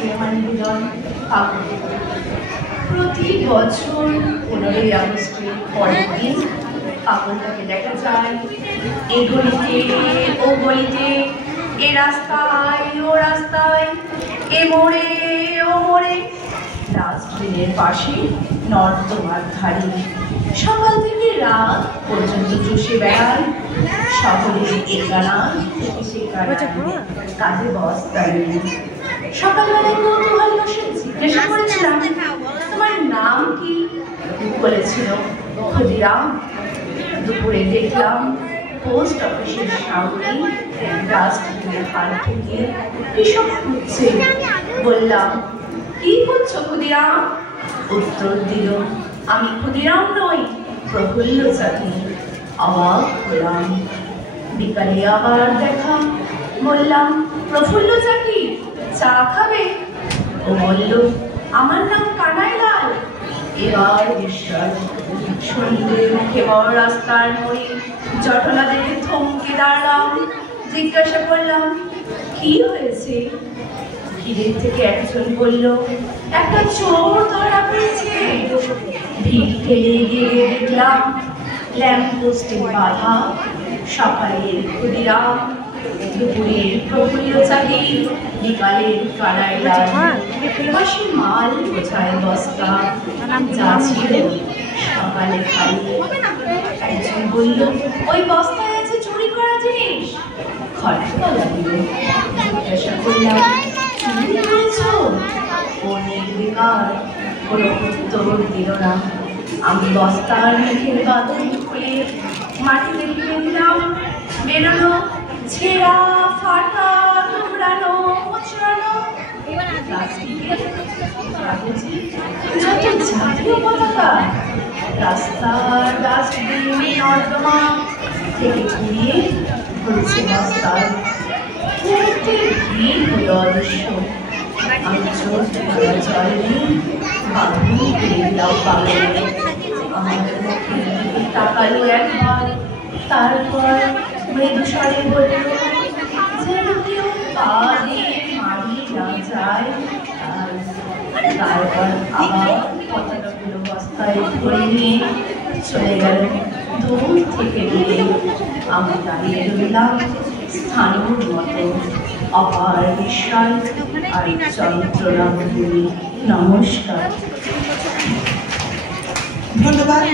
আজকে আমার নিবেদন পাগল। প্রতি বছর 15ই আগস্টের পরের দিন পাগলটাকে দেখা যায় এ গলিতে ও গলিতে, এ রাস্তায় ও রাস্তায়, এ মোড়ে ও মোড়ে, ডাস্টবিনের পাশে, নর্দমার ধারে। সকাল থেকে রাত পর্যন্ত চষে বেড়ায় শহরে একানায় থেকে সেখানে কাজে বস্তা নিয়ে। সকালবেলায় কৌতূহল বসে জিজ্ঞাসা করেছিলাম, তোমার নাম কি? বলেছিল ক্ষুদিরাম। দুপুরে দেখলাম পোস্ট অফিসের সামনে ডাস্টবিনের হাত থেকে এসব খুঁজছে। বললাম, কি করছো ক্ষুদিরাম? উত্তর দিল, আমি ক্ষুদিরাম নই, প্রফুল্ল চাকি। অবাক হলাম। বিকালে আবার দেখা। বললাম, প্রফুল্ল চাকি, চা খাবে? ও বলল, আমার নাম কানাইলাল। এবার বিশ্বাস। সন্ধ্যে মুখে বড় রাস্তার মোড়ে জটলা দেখে থমকে দাঁড়ালাম। জিজ্ঞাসা করলাম, কি হয়েছে? ভিড়ের থেকে একজন বলল, একটা চোর ধরা পড়েছে। ভিড় ঠেলে গিয়ে দেখলাম ল্যাম্পপোস্টে বাঁধা সকালের ক্ষুদিরাম, দুপুরের প্রফুল্ল চাকি, বিকালের কানাইলাল। পাশে মাল বোঝায় বস্তা, যা ছিল সকালে খালি। একজন বলল, ওই বস্তায় আছে চুরি করা জিনিস। খটকা দিল। জিজ্ঞাসা করলাম, চুরি করেছো? ও নির্বিকার, কোনো উত্তর দিল না। আমি বস্তার মুখের বাঁধন খুলে মাটিতে ফেলে দিলাম। বেরোলো ছেঁড়া ফাটা টুকরানো মোচড়ানো যত জাতীয় পতাকা। রাস্তার ডাস্টবিন নর্দমা থেকে ঘুরিয়ে ঘুরছে বস্তায়। মুহূর্তে ভিড় হলো অদৃশ্য। আমি চোখ ধরা জল নিয়ে বাঁধন ফেলে দিলাম পাগলে। আমার মুখে তাকালো একবার, তারপর মৃদু স্বরে বলল, যেন কেউ পা দিয়ে মারি না যায়। তারপর আবার পতাকাগুলো বস্তায় ভরে নিয়ে চলে গেল দূর থেকে দূরে। আমি দাঁড়িয়ে রইলাম স্থানীয় মতো, অপার বিস্ময় আর যন্ত্রণা ভুলি। নমস্কার। ধন্যবাদ।